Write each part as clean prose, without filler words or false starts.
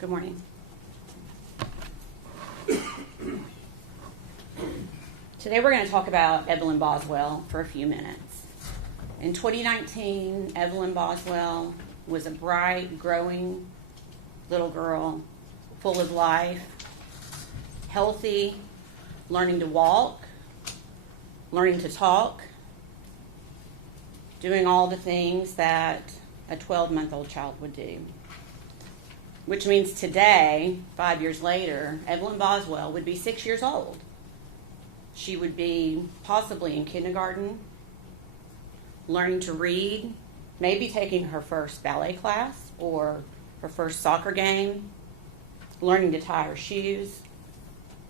Good morning. Today we're going to talk about Evelyn Boswell for a few minutes. In 2019, Evelyn Boswell was a bright, growing little girl, full of life, healthy, learning to walk, learning to talk, doing all the things that a 12-month-old child would do. Which means today, 5 years later, Evelyn Boswell would be 6 years old. She would be possibly in kindergarten, learning to read, maybe taking her first ballet class or her first soccer game, learning to tie her shoes,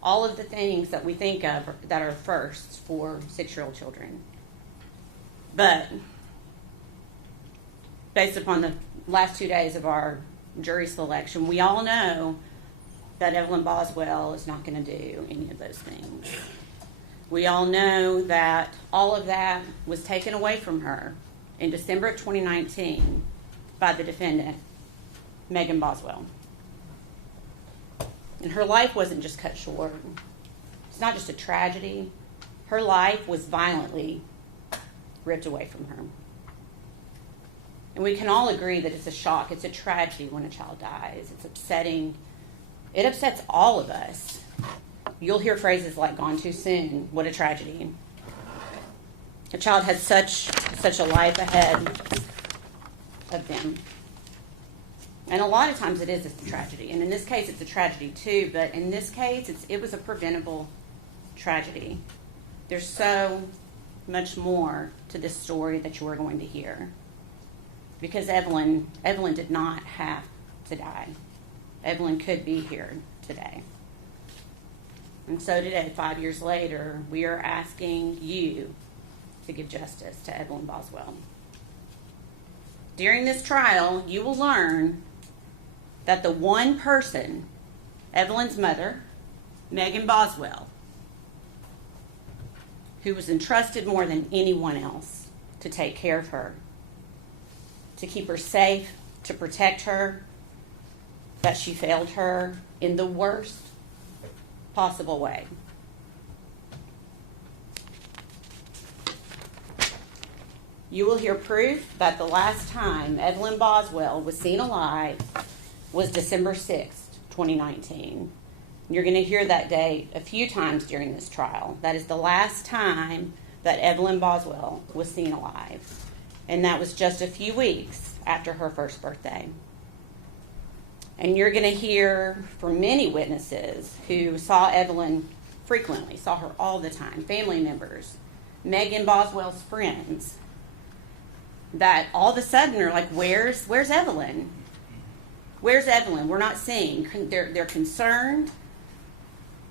all of the things that we think of that are firsts for 6-year-old children. But based upon the last 2 days of our jury selection, we all know that Evelyn Boswell is not going to do any of those things. We all know that all of that was taken away from her in December of 2019 by the defendant, Megan Boswell. And her life wasn't just cut short. It's not just a tragedy. Her life was violently ripped away from her. And we can all agree that it's a shock, it's a tragedy when a child dies. It's upsetting. It upsets all of us. You'll hear phrases like gone too soon, what a tragedy. A child has such a life ahead of them. And a lot of times it is a tragedy. And in this case it's a tragedy too, but in this case it was a preventable tragedy. There's so much more to this story that you are going to hear. Because Evelyn did not have to die. Evelyn could be here today. And so today, 5 years later, we are asking you to give justice to Evelyn Boswell. During this trial, you will learn that the one person, Evelyn's mother, Megan Boswell, who was entrusted more than anyone else to take care of her, to keep her safe, to protect her, that she failed her in the worst possible way. You will hear proof that the last time Evelyn Boswell was seen alive was December 6th, 2019. You're going to hear that date a few times during this trial. That is the last time that Evelyn Boswell was seen alive. And that was just a few weeks after her first birthday. And you're going to hear from many witnesses who saw Evelyn frequently, saw her all the time, family members, Megan Boswell's friends, that all of a sudden are like, where's Evelyn? Where's Evelyn? We're not seeing. They're concerned.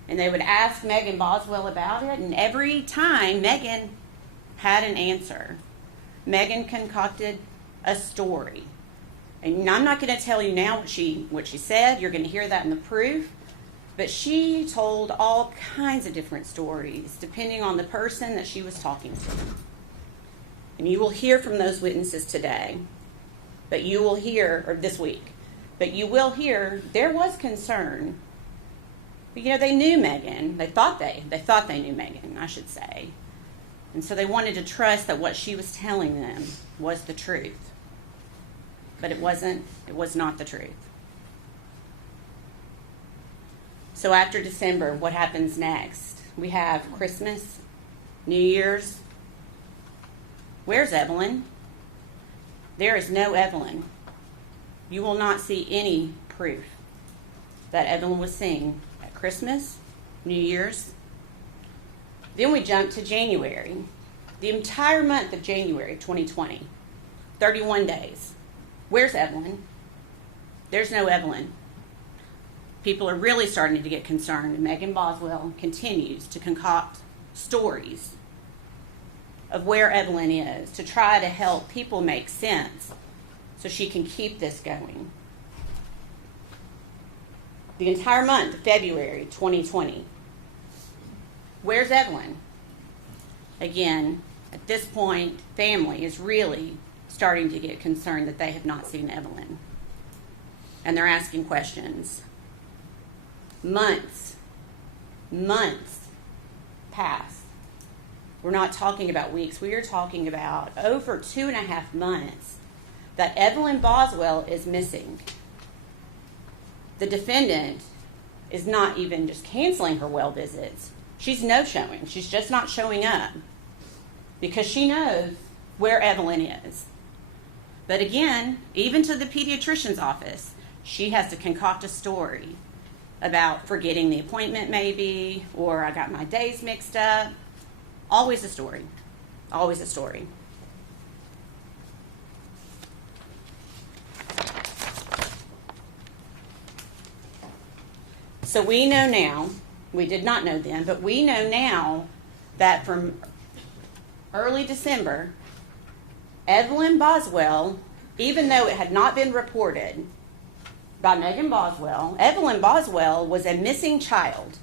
And they would ask Megan Boswell about it. And every time, Megan had an answer. Megan concocted a story. And I'm not going to tell you now what she said. You're going to hear that in the proof. But she told all kinds of different stories, depending on the person that she was talking to. And you will hear from those witnesses today. But you will hear, or this week, but you will hear there was concern. But, they knew Megan. They thought they knew Megan, I should say. And so they wanted to trust that what she was telling them was the truth. But it was not the truth. So after December, what happens next? We have Christmas, New Year's. Where's Evelyn? There is no Evelyn. You will not see any proof that Evelyn was seen at Christmas, New Year's. Then we jump to January. The entire month of January 2020, 31 days. Where's Evelyn? There's no Evelyn. People are really starting to get concerned, and Megan Boswell continues to concoct stories of where Evelyn is to try to help people make sense so she can keep this going. The entire month of February 2020. Where's Evelyn? Again, at this point, family is really starting to get concerned that they have not seen Evelyn. and they're asking questions. Months pass. We're not talking about weeks. We are talking about over 2.5 months that Evelyn Boswell is missing. The defendant is not even just canceling her well visits. She's no-showing. She's just not showing up because she knows where Evelyn is. But again, even to the pediatrician's office, she has to concoct a story about forgetting the appointment maybe, or I got my days mixed up. Always a story. Always a story. So we know now, we did not know then, but we know now that from early December, Evelyn Boswell, even though it had not been reported by Megan Boswell, Evelyn Boswell was a missing child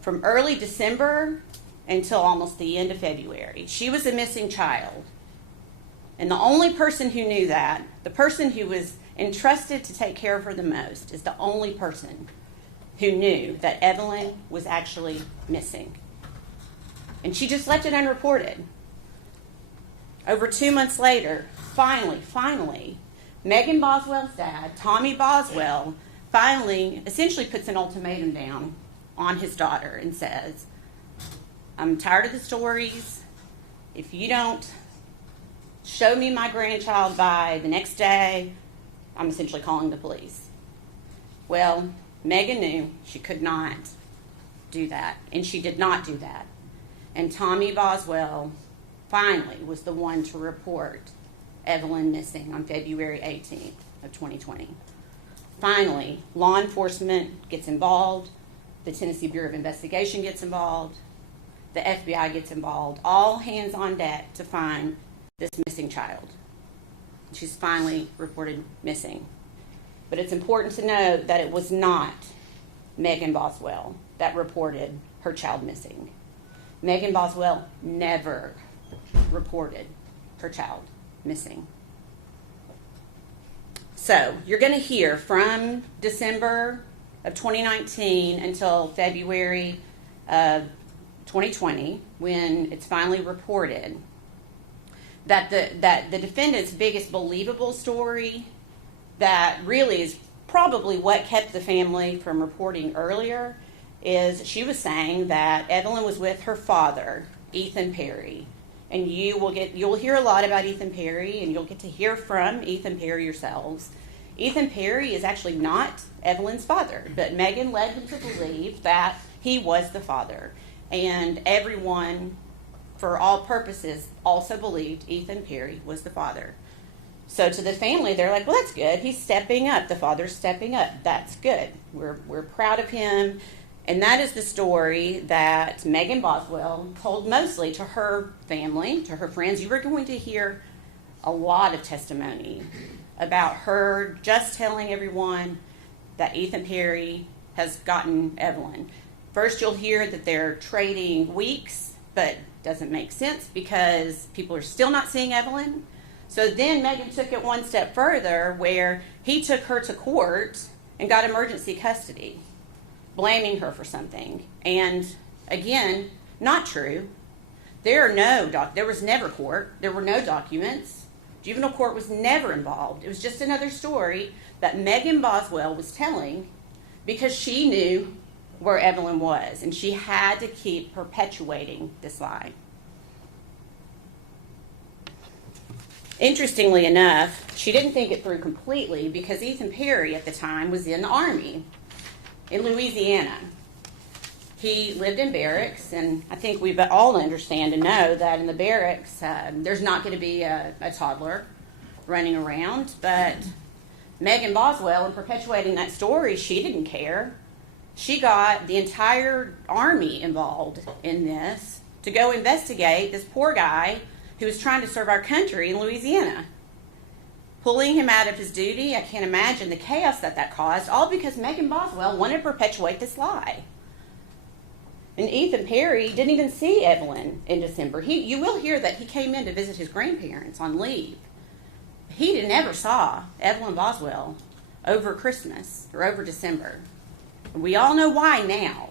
from early December until almost the end of February. She was a missing child. And the only person who knew that, the person who was entrusted to take care of her the most, is the only person who knew that Evelyn was actually missing. And she just left it unreported. Over 2 months later, finally, Megan Boswell's dad, Tommy Boswell, finally essentially puts an ultimatum down on his daughter and says, I'm tired of the stories. If you don't show me my grandchild by the next day, I'm essentially calling the police. Well, Megan knew she could not do that, and she did not do that. And Tommy Boswell finally was the one to report Evelyn missing on February 18th of 2020. Finally, law enforcement gets involved, the Tennessee Bureau of Investigation gets involved, the FBI gets involved, all hands on deck to find this missing child. She's finally reported missing. But it's important to note that it was not Megan Boswell that reported her child missing. Megan Boswell never reported her child missing. So you're going to hear from December of 2019 until February of 2020, when it's finally reported, that the defendant's biggest believable story, that really is probably what kept the family from reporting earlier, is she was saying that Evelyn was with her father, Ethan Perry. And you'll hear a lot about Ethan Perry, and you'll get to hear from Ethan Perry yourselves. Ethan Perry is actually not Evelyn's father, but Megan led him to believe that he was the father. And everyone, for all purposes, also believed Ethan Perry was the father. So to the family, they're like, well, that's good. He's stepping up. The father's stepping up. That's good. We're proud of him. And that is the story that Megan Boswell told mostly to her family, to her friends. You were going to hear a lot of testimony about her just telling everyone that Ethan Perry has gotten Evelyn. First, you'll hear that they're trading weeks, but doesn't make sense because people are still not seeing Evelyn. So then Megan took it one step further, where he took her to court and got emergency custody, blaming her for something. And again, not true. There was never court. There were no documents. Juvenile court was never involved. It was just another story that Megan Boswell was telling because she knew where Evelyn was, and she had to keep perpetuating this lie. Interestingly enough, she didn't think it through completely because Ethan Perry at the time was in the Army in Louisiana. He lived in barracks, and I think we all understand and know that in the barracks, there's not going to be a toddler running around. But Megan Boswell, in perpetuating that story, she didn't care. She got the entire Army involved in this to go investigate this poor guy who was trying to serve our country in Louisiana. Pulling him out of his duty, I can't imagine the chaos that caused, all because Megan Boswell wanted to perpetuate this lie. And Ethan Perry didn't even see Evelyn in December. You will hear that he came in to visit his grandparents on leave. He never saw Evelyn Boswell over Christmas or over December. We all know why now.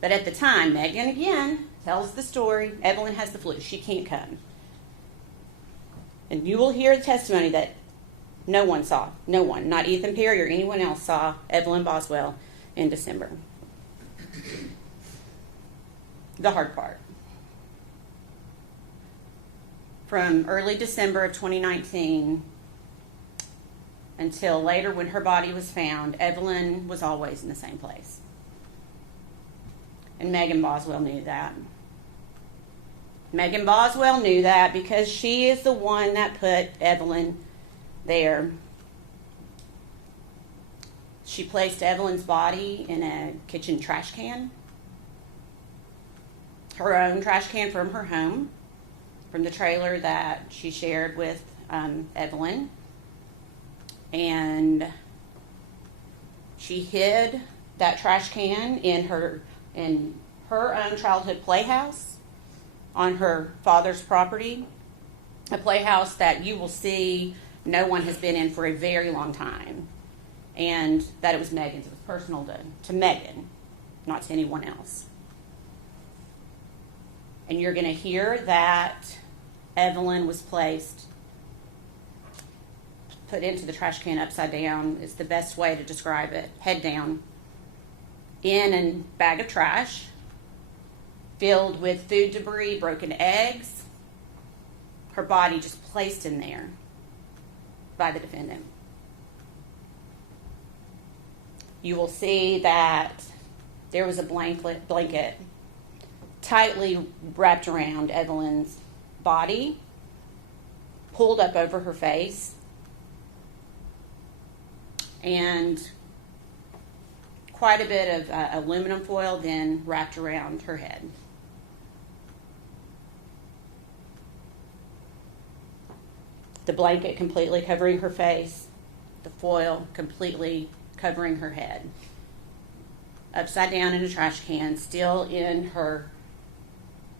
But at the time, Megan again tells the story. Evelyn has the flu. She can't come. And you will hear the testimony that no one saw, no one, not Ethan Perry or anyone else saw Evelyn Boswell in December. The hard part. From early December of 2019 until later when her body was found, Evelyn was always in the same place. And Megan Boswell knew that. Megan Boswell knew that because she is the one that put Evelyn there. She placed Evelyn's body in a kitchen trash can. Her own trash can from her home, from the trailer that she shared with Evelyn. And she hid that trash can in her own childhood playhouse on her father's property, a playhouse that you will see no one has been in for a very long time, and that it was Megan's. It was personal to Megan, not to anyone else. And you're going to hear that Evelyn was put into the trash can upside down is the best way to describe it, head down, in a bag of trash filled with food debris, broken eggs, her body just placed in there by the defendant. You will see that there was a blanket tightly wrapped around Evelyn's body, pulled up over her face, and quite a bit of aluminum foil then wrapped around her head. The blanket completely covering her face, the foil completely covering her head. Upside down in a trash can, still in her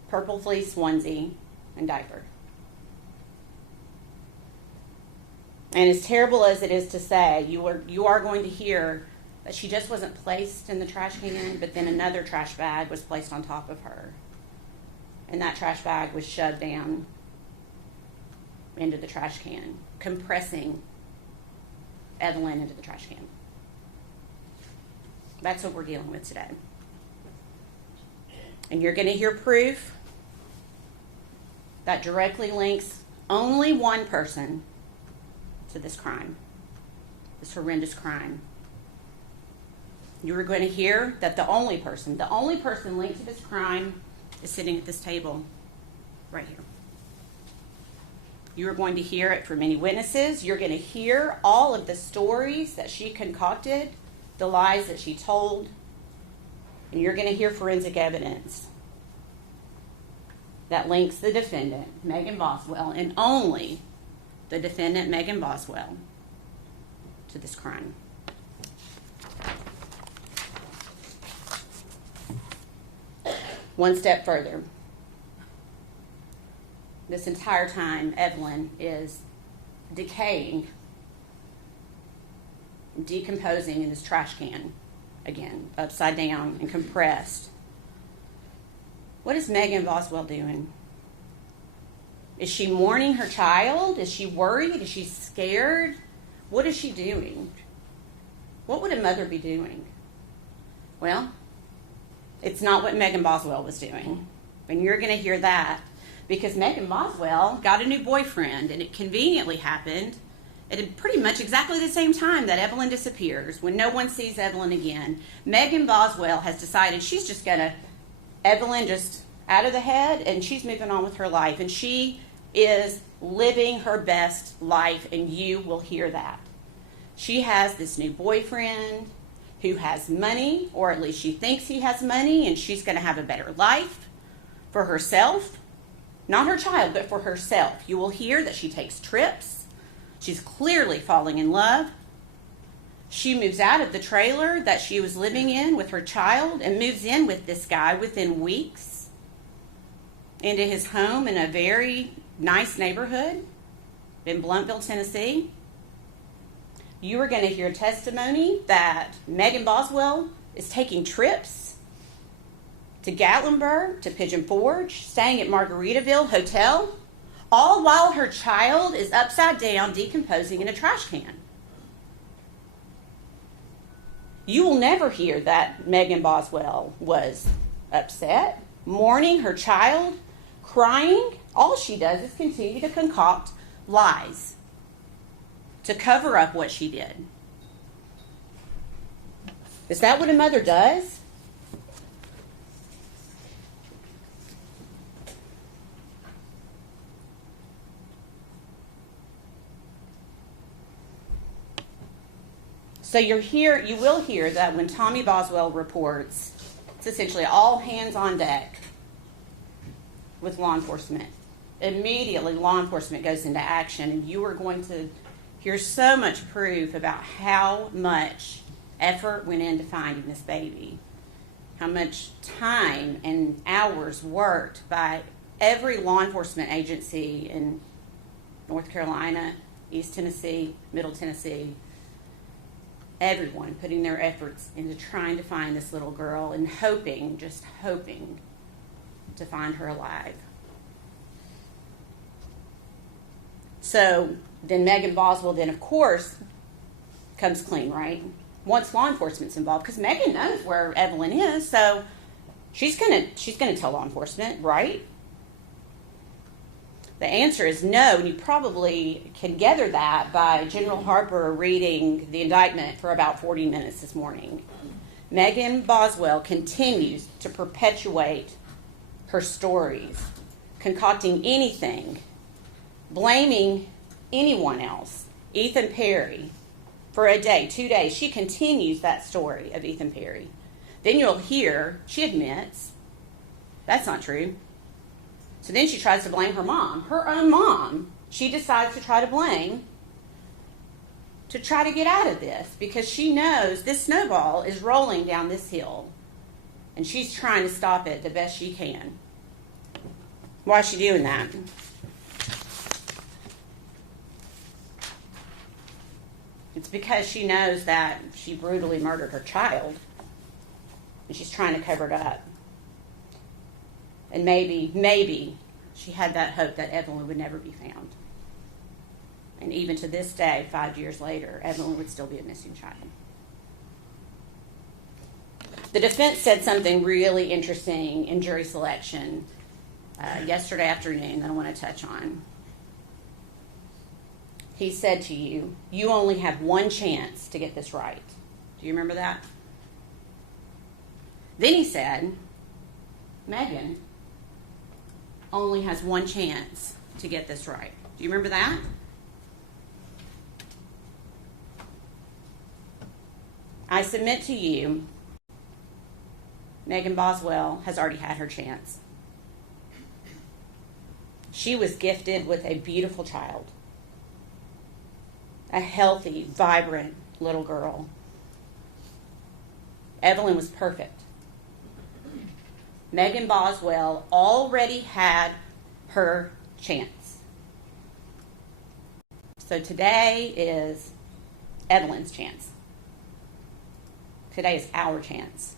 purple fleece onesie and diaper. And as terrible as it is to say, you are going to hear that she just wasn't placed in the trash can, but then another trash bag was placed on top of her. And that trash bag was shoved down into the trash can, compressing Evelyn into the trash can. That's what we're dealing with today. And you're going to hear proof that directly links only one person to this crime, this horrendous crime. You are going to hear that the only person linked to this crime is sitting at this table right here. You are going to hear it from many witnesses. You're going to hear all of the stories that she concocted, the lies that she told, and you're going to hear forensic evidence that links the defendant, Megan Boswell, and only the defendant, Megan Boswell, to this crime. One step further. This entire time, Evelyn is decaying, decomposing in this trash can, again, upside down and compressed. What is Megan Boswell doing? Is she mourning her child? Is she worried? Is she scared? What is she doing? What would a mother be doing? Well, it's not what Megan Boswell was doing. And you're going to hear that because Megan Boswell got a new boyfriend, and it conveniently happened at pretty much exactly the same time that Evelyn disappears, when no one sees Evelyn again. Megan Boswell has decided she's just going to, Evelyn just out of the head, and she's moving on with her life, and she is living her best life, and you will hear that. She has this new boyfriend who has money, or at least she thinks he has money, and she's going to have a better life for herself. Not her child, but for herself. You will hear that she takes trips. She's clearly falling in love. She moves out of the trailer that she was living in with her child and moves in with this guy within weeks into his home in a very nice neighborhood in Blunteville, Tennessee. You are going to hear testimony that Megan Boswell is taking trips to Gatlinburg, to Pigeon Forge, staying at Margaritaville Hotel, all while her child is upside down decomposing in a trash can. You will never hear that Megan Boswell was upset, mourning her child, crying. All she does is continue to concoct lies to cover up what she did. Is that what a mother does? So you will hear that when Tommy Boswell reports, it's essentially all hands on deck with law enforcement. Immediately, law enforcement goes into action, and you are going to hear so much proof about how much effort went into finding this baby, how much time and hours worked by every law enforcement agency in North Carolina, East Tennessee, Middle Tennessee, everyone putting their efforts into trying to find this little girl and hoping, just hoping, to find her alive. So then Megan Boswell then, of course, comes clean, right? Once law enforcement's involved, because Megan knows where Evelyn is, so she's gonna tell law enforcement, right? The answer is no, and you probably can gather that by General Harper reading the indictment for about 40 minutes this morning. Megan Boswell continues to perpetuate her stories, concocting anything, blaming anyone else, Ethan Perry, for a day, 2 days. She continues that story of Ethan Perry. Then you'll hear she admits that's not true. So then she tries to blame her mom, her own mom. She decides to try to blame to try to get out of this because she knows this snowball is rolling down this hill and she's trying to stop it the best she can. Why is she doing that? It's because she knows that she brutally murdered her child and she's trying to cover it up. And maybe she had that hope that Evelyn would never be found. And even to this day, 5 years later, Evelyn would still be a missing child. The defense said something really interesting in jury selection yesterday afternoon that I want to touch on. He said to you, you only have one chance to get this right. Do you remember that? Then he said, Megan only has one chance to get this right. Do you remember that? I submit to you, Megan Boswell has already had her chance. She was gifted with a beautiful child, a healthy, vibrant little girl. Evelyn was perfect. Megan Boswell already had her chance. So today is Evelyn's chance. Today is our chance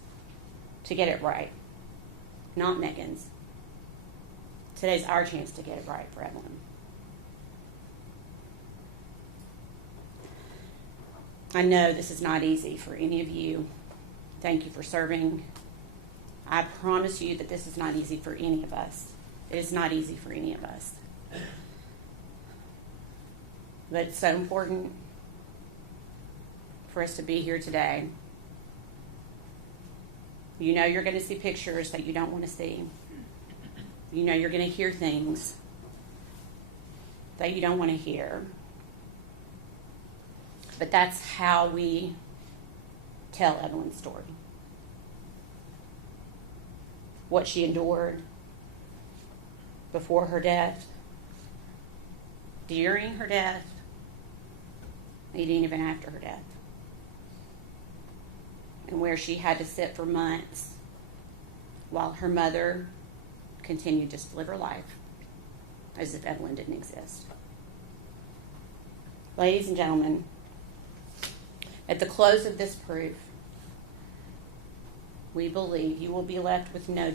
to get it right, not Megan's. Today's our chance to get it right for Evelyn. I know this is not easy for any of you. Thank you for serving. I promise you that this is not easy for any of us. It is not easy for any of us. But it's so important for us to be here today. You know you're going to see pictures that you don't want to see. You know you're going to hear things that you don't want to hear. But that's how we tell Evelyn's story. What she endured before her death, during her death, and even after her death. And where she had to sit for months while her mother continued to live her life as if Evelyn didn't exist. Ladies and gentlemen, At the close of this proof, we believe you will be left with no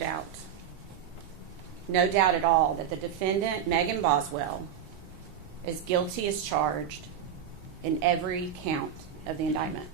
doubt at all, that the defendant, Megan Boswell, is guilty as charged in every count of the indictment.